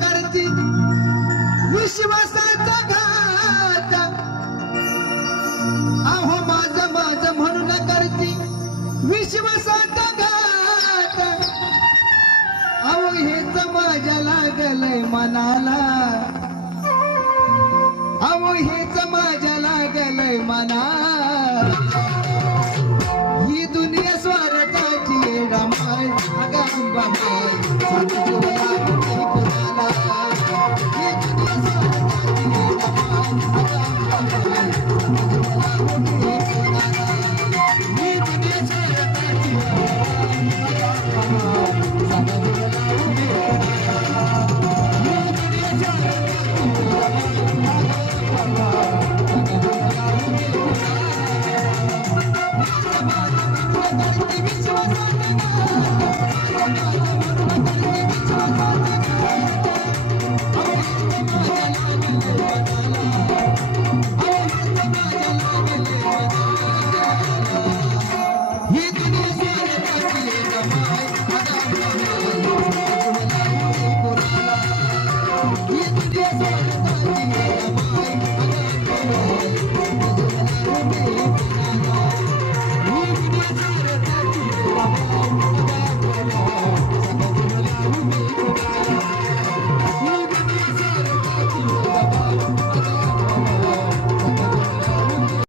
करती विश्वासाचा घात अहो माझं माझं म्हणून करती विश्वासाचा घात अहो हेच माझ्या लागलंय मनाला अहो हेच माझ्या